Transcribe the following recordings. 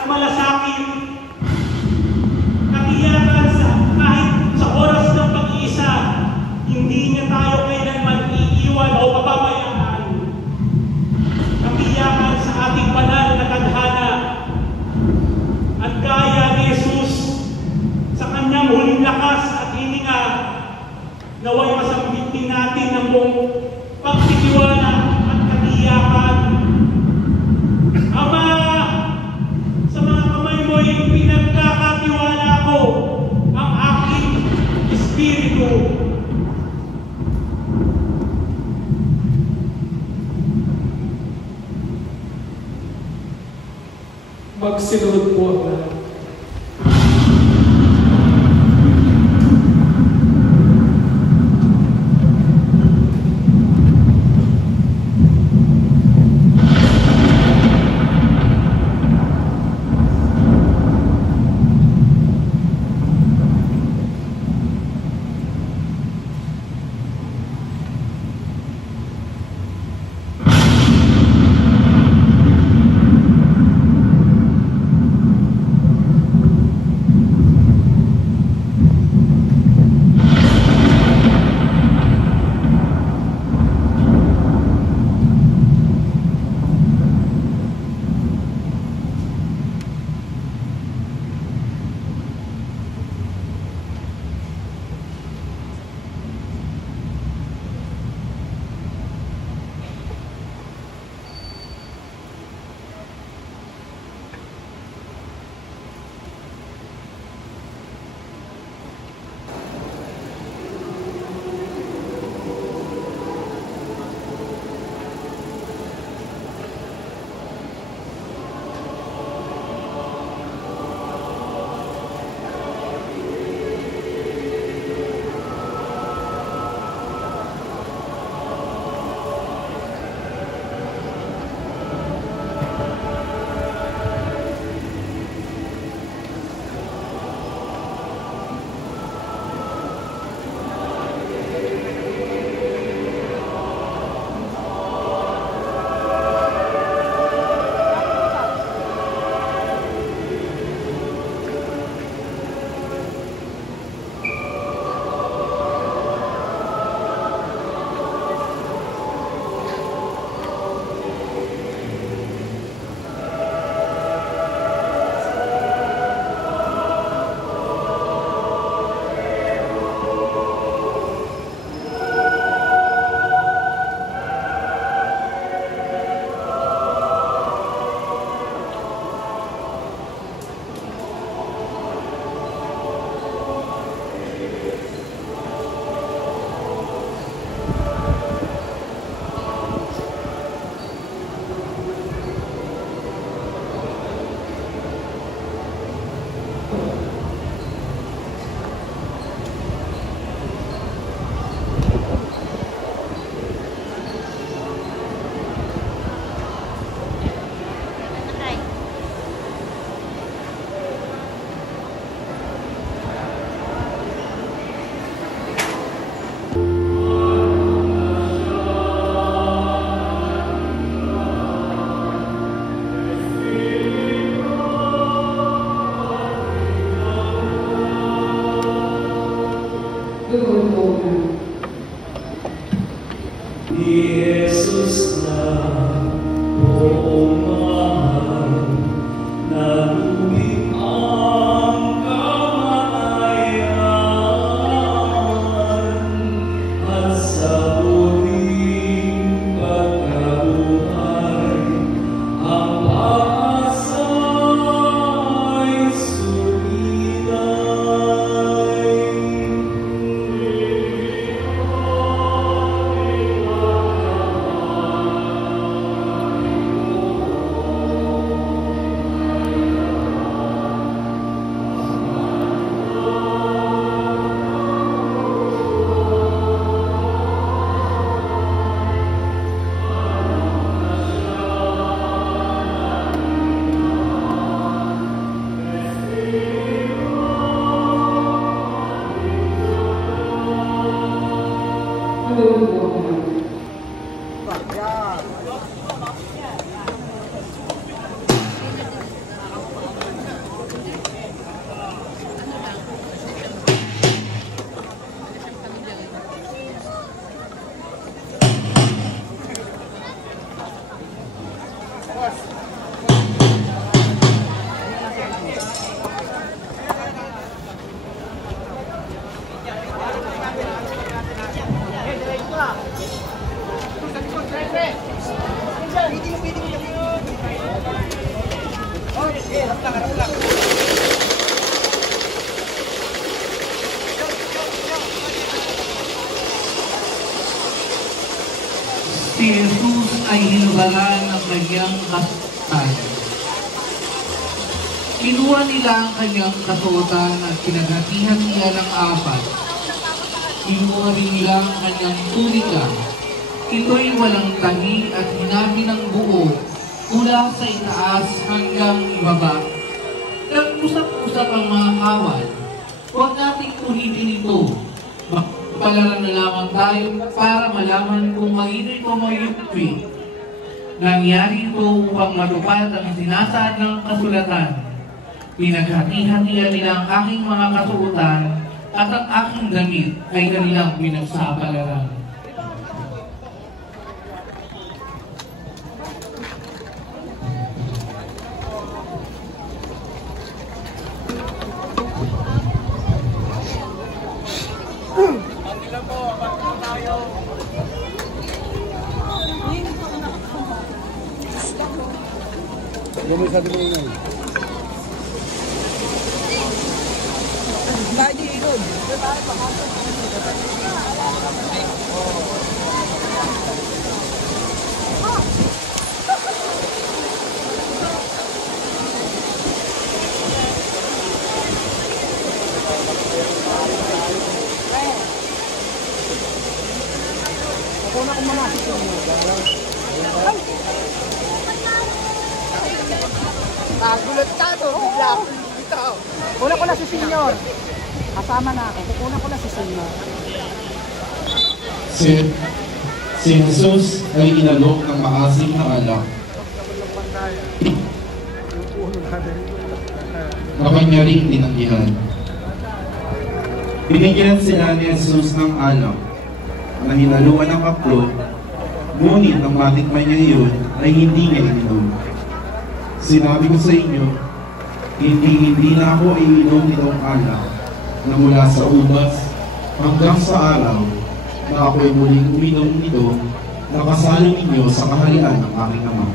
at malasakit. Katiyakan kahit sa oras ng pag-iisa, hindi niya tayo kailanman iiwan o pababayaan. Katiyakan sa ating banal na tadhana. At gaya ni Jesus sa kanyang huling lakas at hininga, naway masambitin natin ang buong pagtitiwala at katiyakan. Ama, sa mga kamay mo'y pinagkakatiwala ko ang aking espiritu. Magsinunod po ang lahat. ay hinubaran ng kanyang kasuotan. Kinuha nila ang kanyang kasuotan at pinaghatihan niya ng apat. Kinuha rin nila ang kanyang tunika. Ito'y walang tahi at hinabi ng buo mula sa itaas hanggang ibaba. Nag-usap-usap ang mga kawal. Huwag nating ulitin ito. Palaran na lamang tayo para malaman kung maino'y tumayupi. Nangyari ito upang matupad ang sinasaad ng kasulatan. Pinaghati-hatian nila ang aking mga kasuotan at ang aking damit ay kanilang pinagsapalaran. Lumisad mo yun. Badi ikon. Ako na kumalapit yung gulat ka to, bigla ako ikaw. Kuna ko na si Senyor. Kasama na ako. Kuna ko na si Senyor. Si Jesus ay inalok ng maasim na alak na kanya ring tinanggihan. Binigyan sila ni Jesus ng alak na hinaluan ng kaplo, ngunit nang matikman niya iyon ay hindi niya ininom. Sinabi ko sa inyo, hindi na ako iinom nitong alak na mula sa ubas hanggang sa araw na ako'y muling uminom nito na kasalo ninyo sa kaharian ng aking Ama.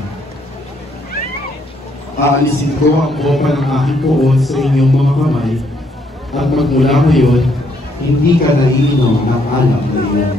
Aalisin ko ang kopa ng aking puot sa inyong mga kamay at magmula ngayon, hindi ka na iinom ng alak na iyon.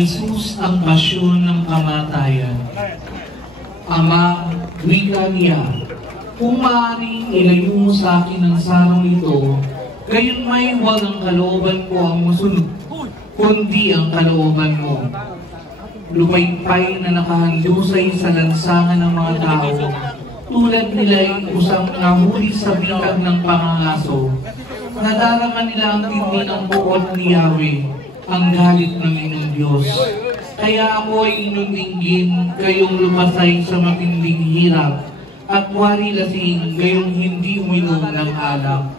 Jesus ang pasyon ng kamatayan. Ama, wika niya, kung maaaring ilayo mo sa akin ang sarong ito, gayon may huwag ang kalooban ko ang masunod, kundi ang kalooban mo. Lupaypay na nakahandusay sa lansangan ng mga tao, tulad nila'y usang nahuli sa bitag ng pangangaso, nadarama nila ang tindi ng puot ni Yahweh, ang galit ng inyong Diyos. Kaya ako ay inundinggin kayong lumasay sa matinding hirap at wari lasing kayong hindi uminom ng alak.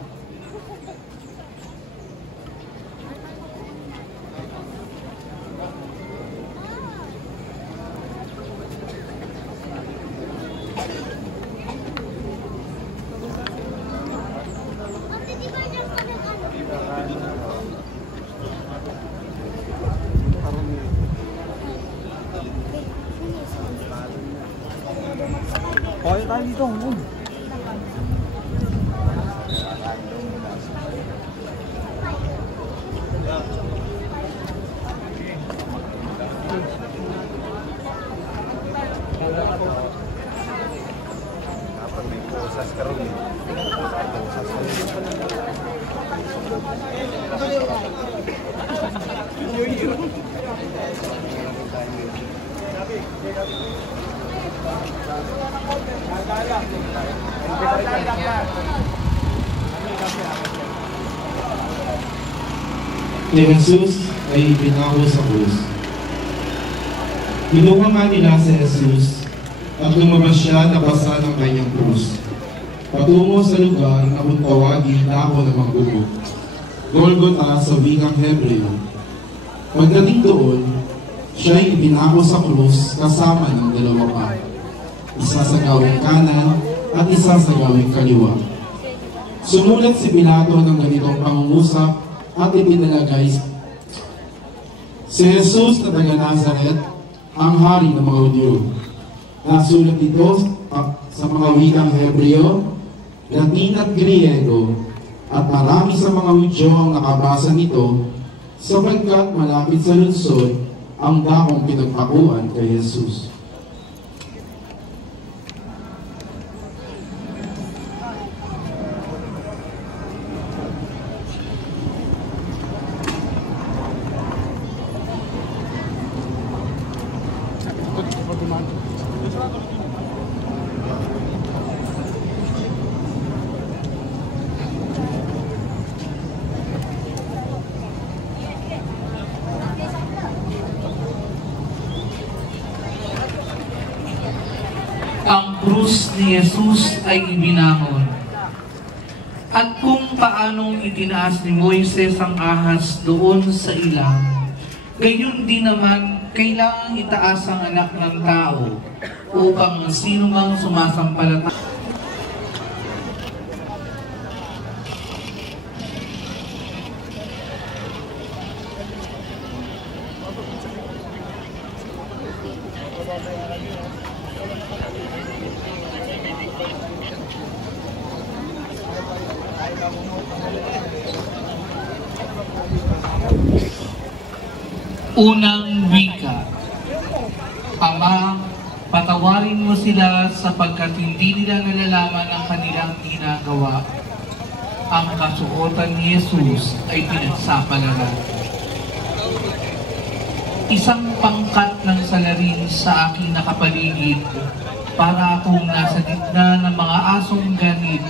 Ni Jesus ay ipinako sa krus. Kinuha nga nila si Jesus at lumabas siya na basa ng kanyang krus. Patungo sa lugar na kung tawagin Dako ng Magbubo, Golgotha sa wikang Hebreo. Pagdating doon, siya ay ipinako sa krus kasama ng dalawa pa. Isa sa gawing kanan at isa sa gawing kaliwa. Sumulat si Pilato ng ganitong pangungusap at ipinalagay si Jesus na taga Nazaret, ang hari ng mga Hudyo. Nasulat ito sa mga wikang Hebreo, Latin at Griego, at marami sa mga Hudyo ang nakabasa nito sapagkat malapit sa lungsod ang dakong pinagpakuan kay Jesus. Ang krus ni Jesus ay ibinangon. At kung paanong itinaas ni Moises ang ahas doon sa ilang, gayon din naman kailangang itaas ang anak ng tao upang sino mang sumasampalataya. Unang wika. Ama, patawarin mo sila sapagkat hindi nila nalalaman ang kanilang ginagawa. Ang kasuotan ni Jesus ay pinagsapalaran. Isang pangkat ng salarin sa aking nakapaligid para akong nasa gitna ng mga asong ganid.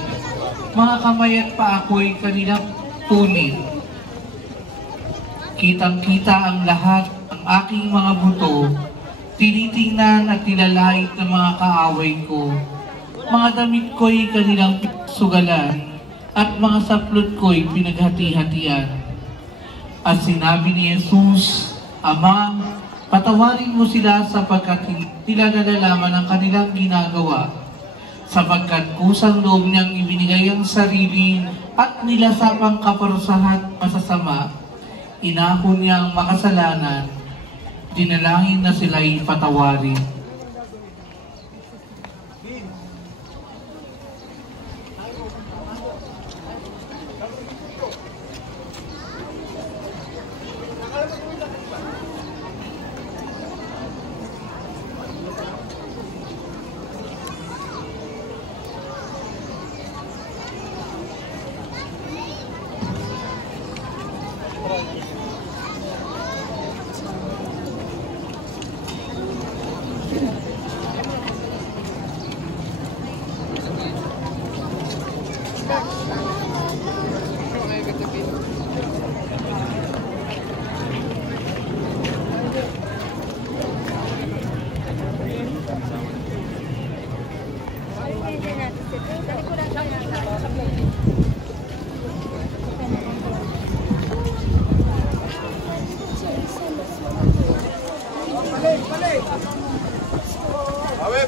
Mga kamay at pa ako'y kanilang punit. Kitang-kita ang lahat ng aking mga buto, tinitingnan at nilalait ng mga kaaway ko. Mga damit ko'y kanilang sugalan at mga saplot ko'y pinaghati-hatian. At sinabi ni Jesus, Ama, patawarin mo sila sapagkat hindi nila nalalaman ang kanilang ginagawa. Sapagkat kusang loob niyang ibinigay ang sarili at nilasapang kaparusahan masasama, inako niya ang makasalanan, dinalangin na sila'y patawarin.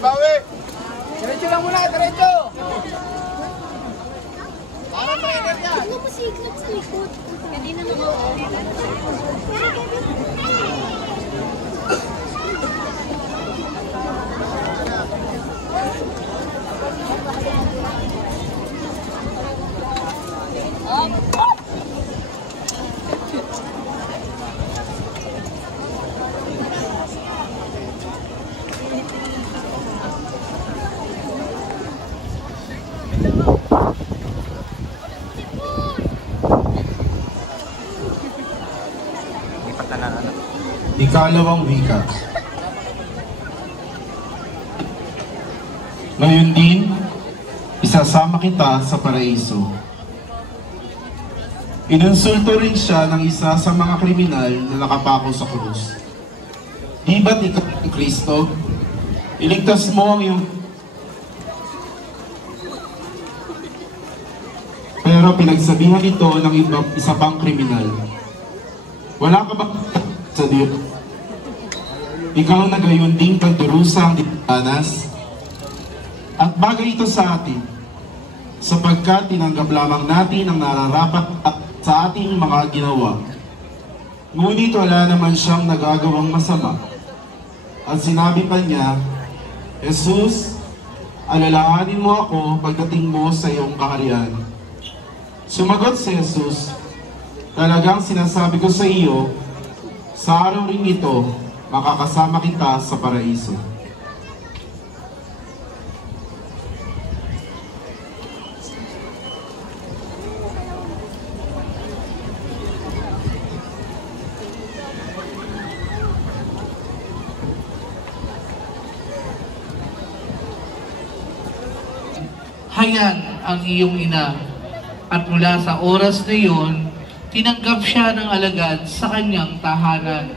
Bawi! Diretso lang muna, diretso! Parang trainer yan! Ano mo siglat sa likod? Kanina naman ako. Ikalawang wika. Ngayon din, isasama kita sa paraiso. Inonsulto rin siya ng isa sa mga kriminal na nakapako sa krus. Di ba't ikaw ang Kristo? Iligtas mo ang iyong... Pero pinagsabihan ito ng isa pang kriminal. Wala ka bang sa Diyos? Ikaw na gayon din pagdurusa ang ditanas? At bagay ito sa atin, sapagkat tinanggap lamang natin ang nararapat sa ating mga ginawa. Ngunit wala naman siyang nagagawang masama. At sinabi pa niya, Jesus, alalahanin mo ako pagdating mo sa iyong kaharian. Sumagot si Jesus, talagang sinasabi ko sa iyo, sa araw rin ito, makakasama kita sa paraiso. Hayan ang iyong ina. At mula sa oras na iyon, tinanggap siya ng alagad sa kanyang tahanan.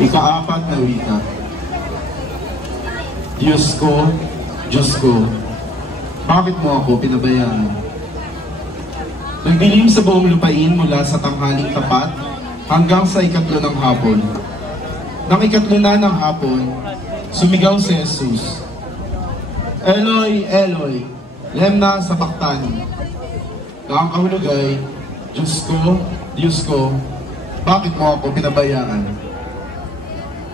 Ikaapat na wika. Diyos ko, bakit mo ako pinabayaan? Nagdilim sa buong lupain mula sa tanghaling tapat hanggang sa ikatlo ng hapon. Nang ikatlo na ng hapon, sumigaw si Jesus, Eloi, Eloi, lemna sabachthani. Na ang kahulugay, Diyos ko, bakit mo ako pinabayaan?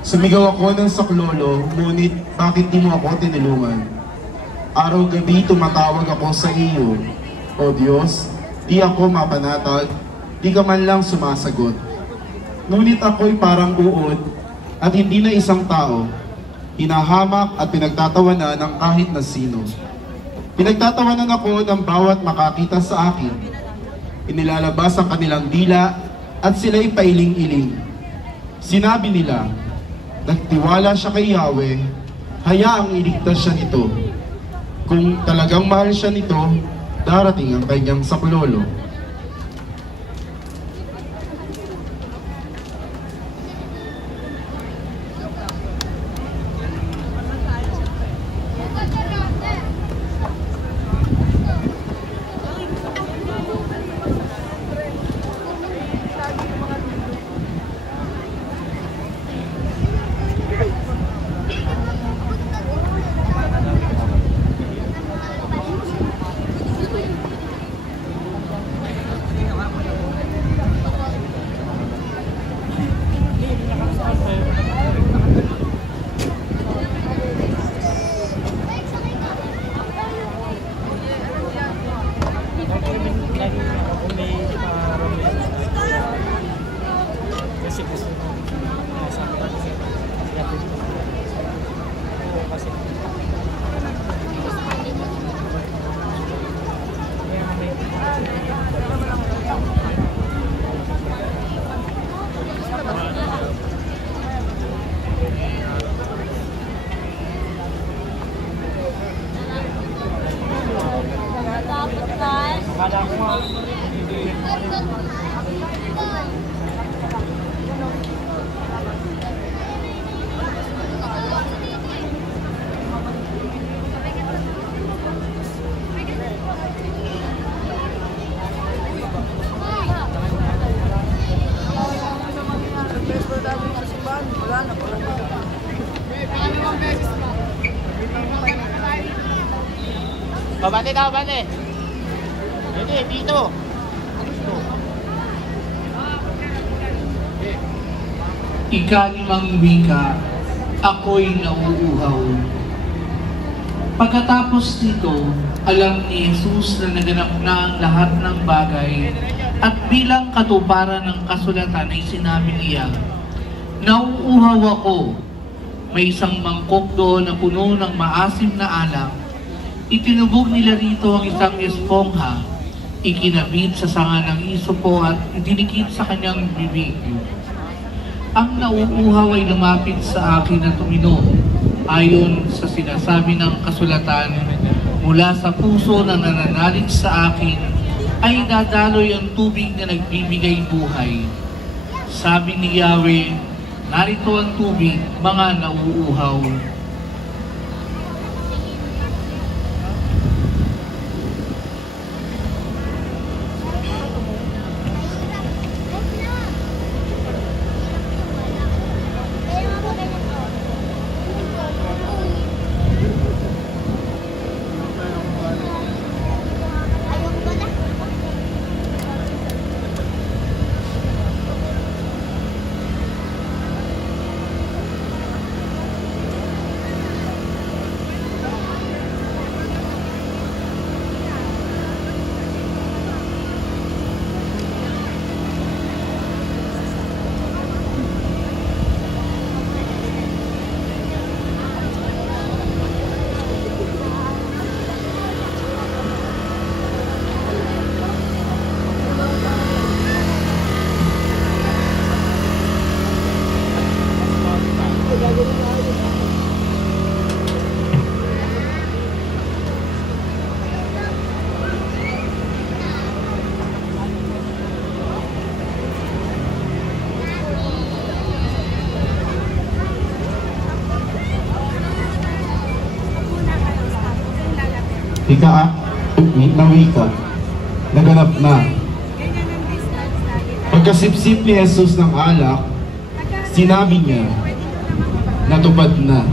Sumigaw ako ng saklolo, ngunit bakit di mo ako tinulungan? Araw-gabi tumatawag ako sa iyo. O Diyos, di ako mapanatag, di ka man lang sumasagot. Ngunit ako'y parang uod at hindi na isang tao. Hinahamak at pinagtatawanan ng kahit na sino. Pinagtatawanan ako ng bawat makakita sa akin. Inilalabas ang kanilang dila at sila'y pailing-iling. Sinabi nila, nagtiwala siya kay Yahweh, hayaang iligtas siya nito. Kung talagang mahal siya nito, darating ang kanyang saklolo. Babate daw, bate. Hindi, dito. Ikalimang wika, ako'y nauuhaw. Pagkatapos nito, alam ni Jesus na naganap na ang lahat ng bagay at bilang katuparan ng kasulatan ay sinabi niya, nauuhaw ako. May isang mangkok doon na puno ng maasim na alak. Itinubog nila rito ang isang espongha, ikinabit sa sanga ng isopo at idinikit sa kanyang bibig. Ang nauuhaw ay lumapit sa akin at uminom. Ayon sa sinasabi ng kasulatan, mula sa puso na nananalig sa akin ay dadaloy ang tubig na nagbibigay buhay. Sabi ni Yahweh, narito ang tubig, mga nauuhaw. Ng wika, naganap na. Pagkasipsip ni Jesus ng alak, sinabi niya, natupad na.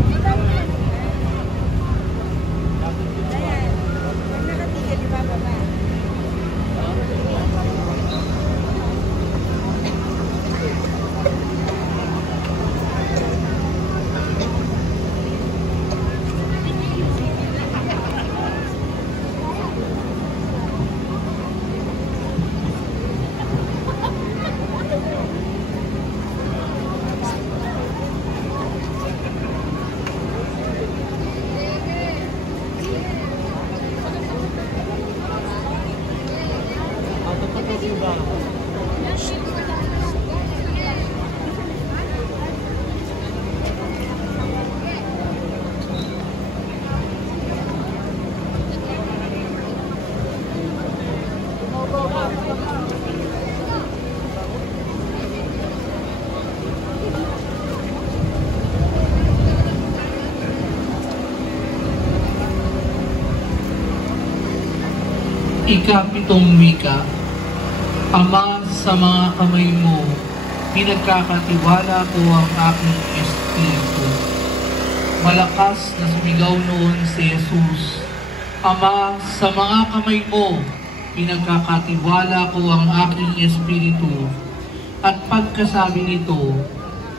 Ikapitong wika, Ama, sa mga kamay mo, pinagkakatiwala ko ang aking espiritu. Malakas na sumigaw noon si Jesus, Ama, sa mga kamay mo, pinagkakatiwala ko ang aking espiritu. At pagkasabi nito,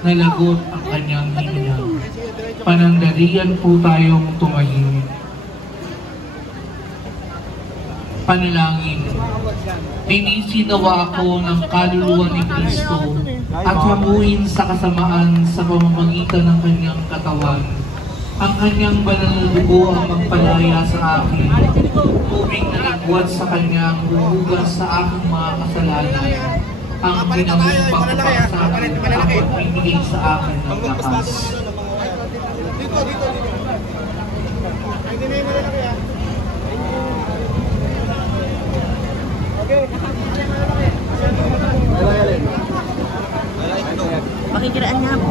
nalagot ang kanyang hininga. Panandalian po tayong tumahimik. Panalangin. Dinisinawa ako ng kaluluwa ni Kristo at hamuin sa kasamaan sa pamamagitan ng kanyang katawan. Ang kanyang banal na dugo ang magpalaya sa akin. Tubig na nagbuhat sa kanyang huhugas sa aking mga kasalanan. Ang ginawang pagpapakasakit ang magbibigay sa akin ng lakas. Pakikiraan niya ako.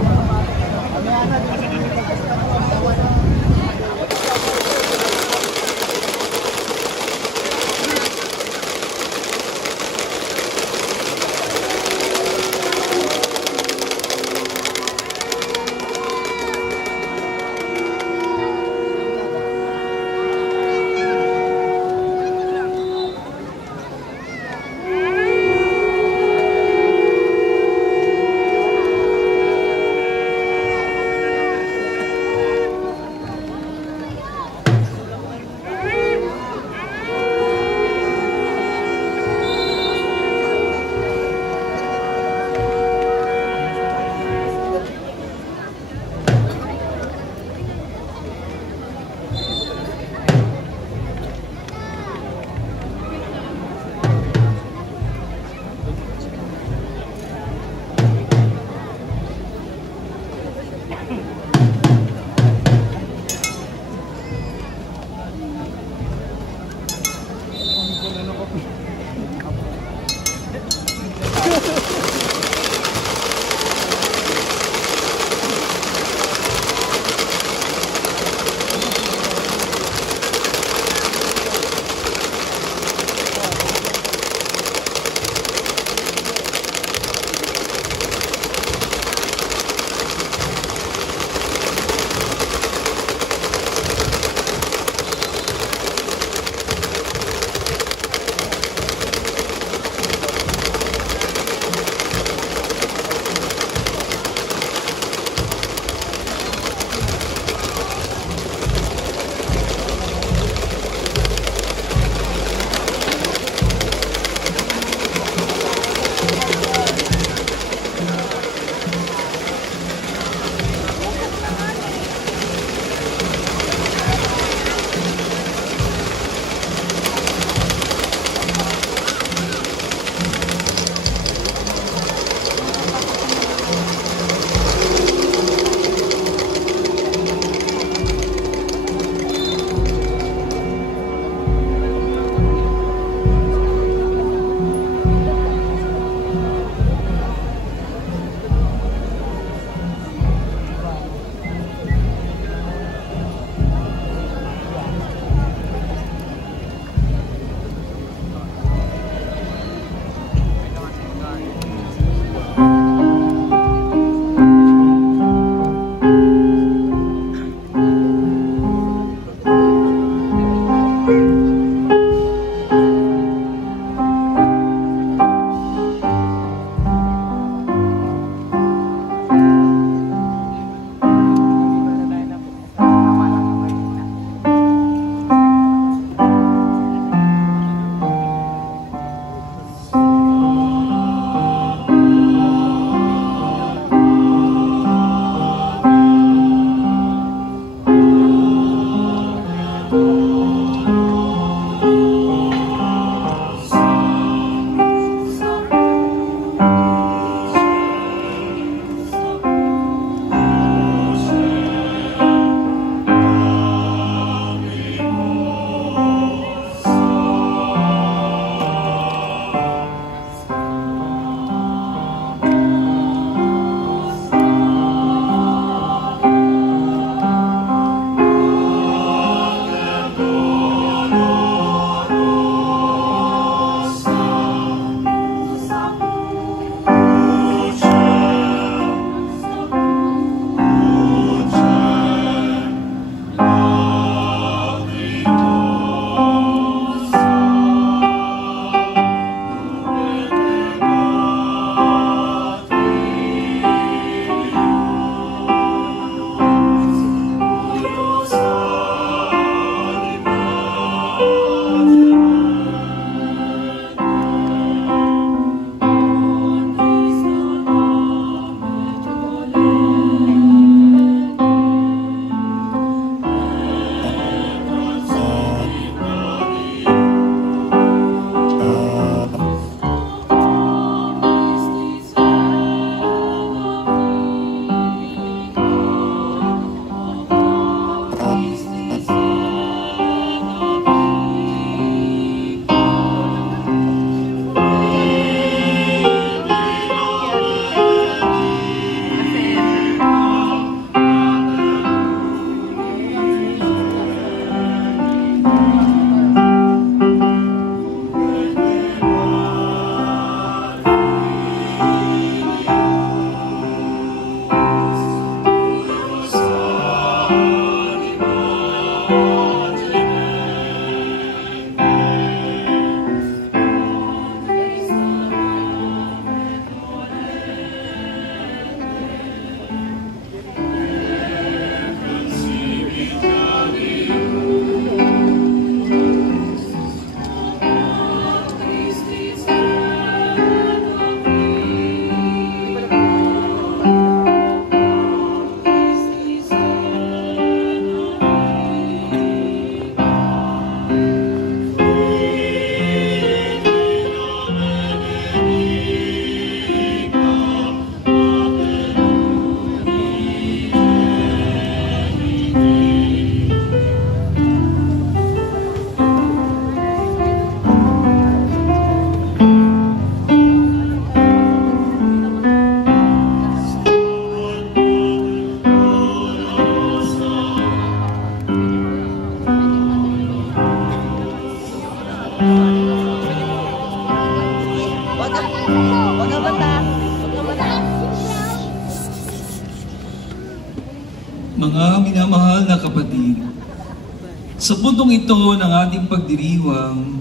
Sa puntong ito ng ating pagdiriwang,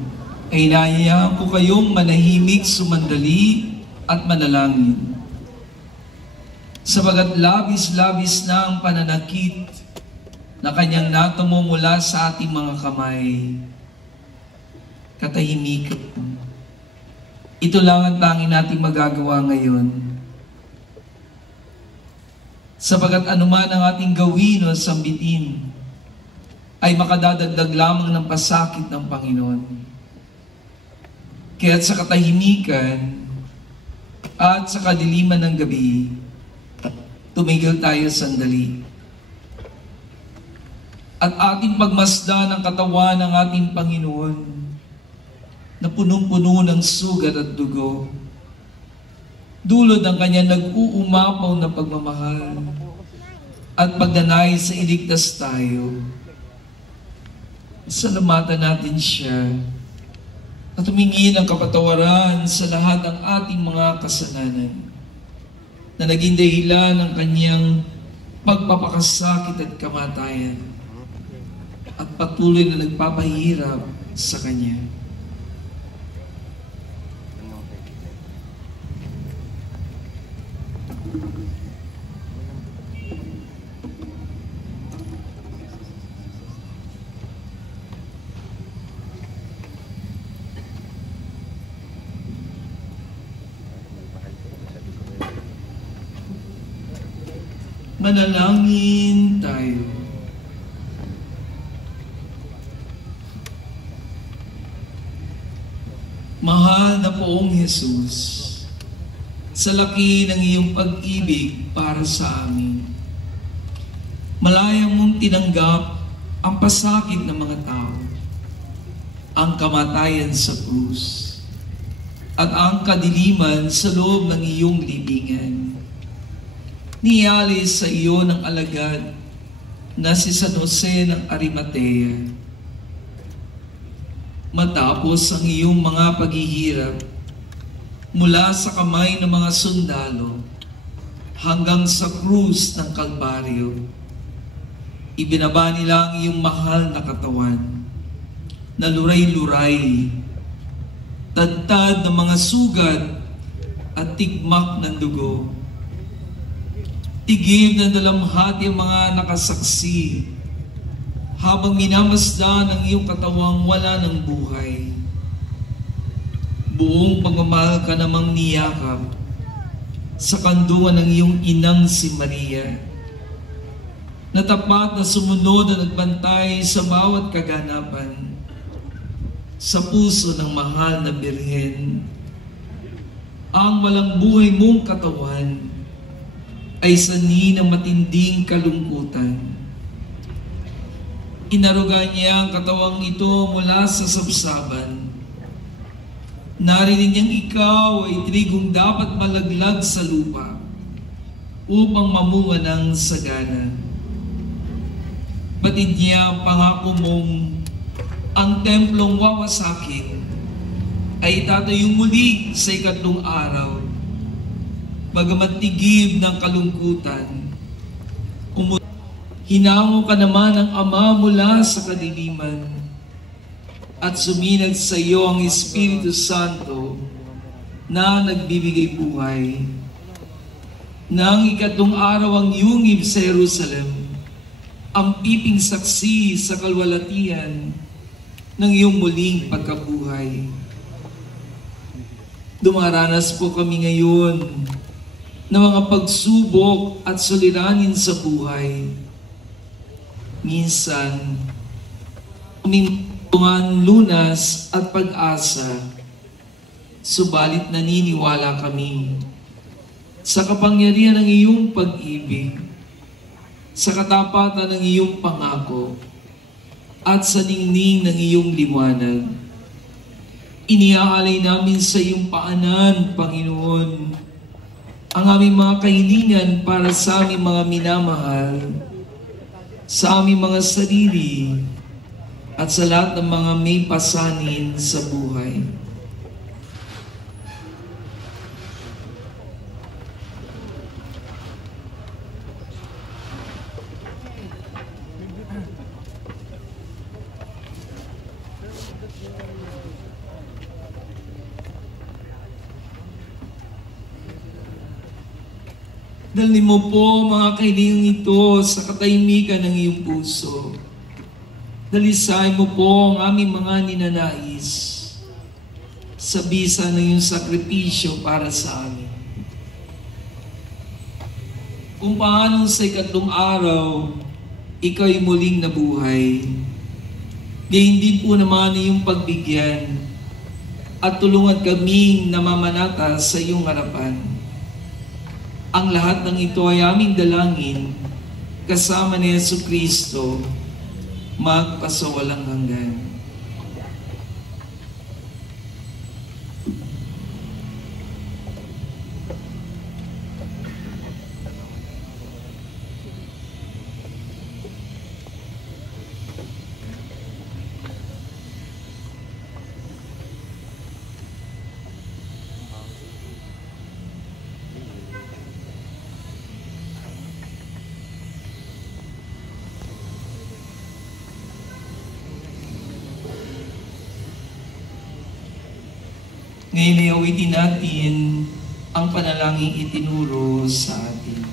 ay inaayahan ko kayong manahimik, sumandali at manalangin. Sabagat labis-labis na ang pananakit na kanyang natamo mula sa ating mga kamay, katahimikan. Ito lang ang tanging nating magagawa ngayon. Sabagat anuman ang ating gawin o sambitin, ay makadadagdag lamang ng pasakit ng Panginoon. Kaya't sa katahimikan at sa kadiliman ng gabi, tumigil tayo sandali. At ating pagmasdan ang katawan ng ating Panginoon na punong-puno ng sugat at dugo, dulot ng kanyang nag-uumapaw na pagmamahal at pagdanay sa iligtas tayo. Salamatan natin siya at humingi ng kapatawaran sa lahat ng ating mga kasalanan na naging dahilan ng kanyang pagpapakasakit at kamatayan at patuloy na nagpapahirap sa kanya. Manalangin tayo. Mahal na Poong Jesus, sa laki ng iyong pag-ibig para sa amin, malaya mong tinanggap ang pasakit ng mga tao, ang kamatayan sa krus, at ang kadiliman sa loob ng iyong libingan. Niyalis sa iyo ng alagad na si San Jose ng Arimatea. Matapos ang iyong mga paghihirap mula sa kamay ng mga sundalo hanggang sa krus ng Kalbaryo, ibinaba nila ang iyong mahal na katawan na luray-luray, tadtad ng mga sugat at tigmak ng dugo. Tigib na dalamhati ang mga nakasaksi habang minamasdan ang iyong katawang wala ng buhay. Buong pagmamahal ka namang niyakap sa kandungan ng iyong inang si Maria, na tapat na sumunod at nagbantay sa bawat kaganapan sa puso ng mahal na Birhen. Ang walang buhay mong katawan ay sanhi ng matinding kalungkutan. Inaruga niya ang katawang ito mula sa sabsaban. Narinig niyang ikaw ay trigong dapat malaglag sa lupa upang mamunga ng sagana. Batid niya ang pangako mong ang templong wawasakin ay itatayong muli sa ikatlong araw. Bagamat tigib ng kalungkutan, hinango ka naman ng Ama mula sa kadiliman at suminag sa iyo ang Espiritu Santo na nagbibigay buhay. Nang ikatlong araw ang yungib sa Jerusalem, ang piping saksi sa kalwalatian ng iyong muling pagkabuhay. Dumaranas po kami ngayon ng mga pagsubok at suliranin sa buhay. Minsan, umintungan lunas at pag-asa, subalit naniniwala kami sa kapangyarihan ng iyong pag-ibig, sa katapatan ng iyong pangako, at sa ningning ng iyong liwanag. Iniaalay namin sa iyong paanan, Panginoon, ang aming mga kahilingan para sa aming mga minamahal, sa aming mga sarili, at sa lahat ng mga may pasanin sa buhay. Dalhin mo po mga kahilingang ito sa katahimikan ng iyong puso. Dalisay mo po ang aming mga ninanais sa bisa ng iyong sakripisyo para sa amin. Kung paano sa ikatlong araw, ikaw'y muling nabuhay, gayon din po naman iyong pagbigyan at tulungan kaming namamanata sa iyong harapan. Ang lahat ng ito ay aming dalangin kasama ni Jesucristo magpasawalang hanggan. Ngayon ay awitin natin ang panalangin itinuro sa atin.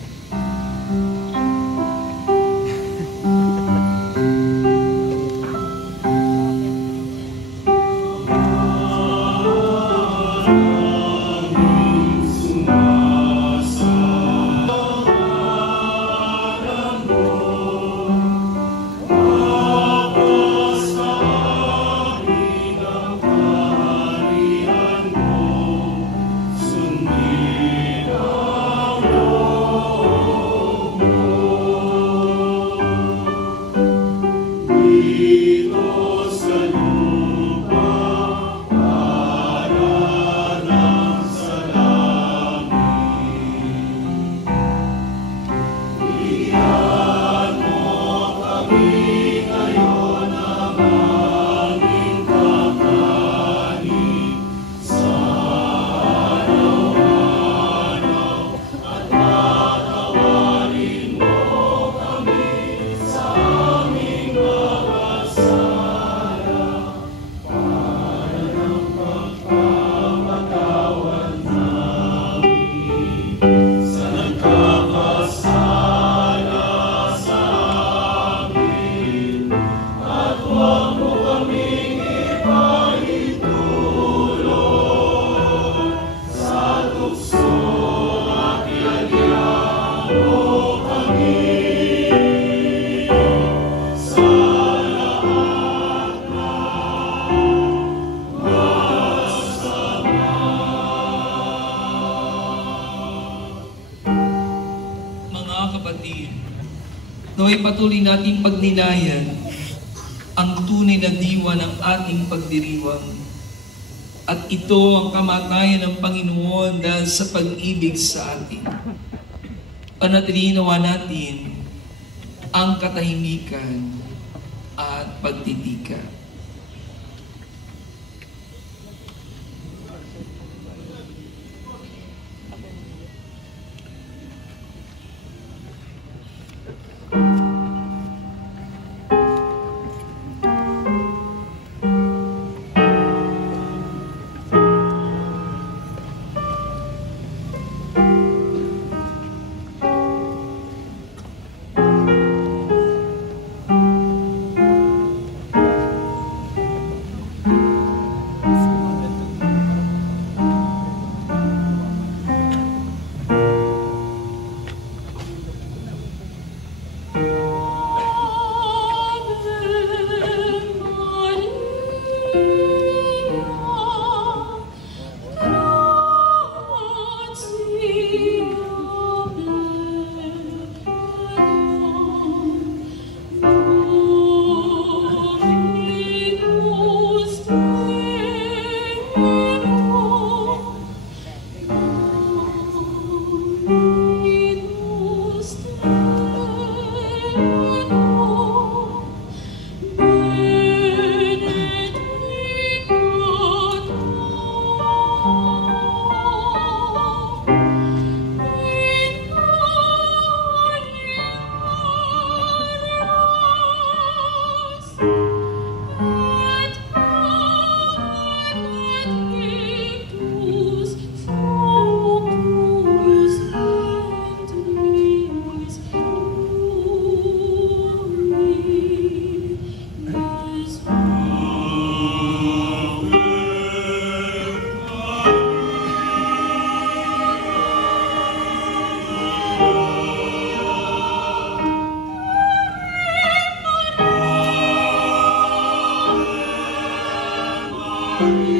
Naway patuloy nating pagninayan ang tunay na diwa ng ating pagdiriwang. At ito ang kamatayan ng Panginoon dahil sa pag-ibig sa atin. Panatilinawa natin ang katahimikan at pagtitika. Maria.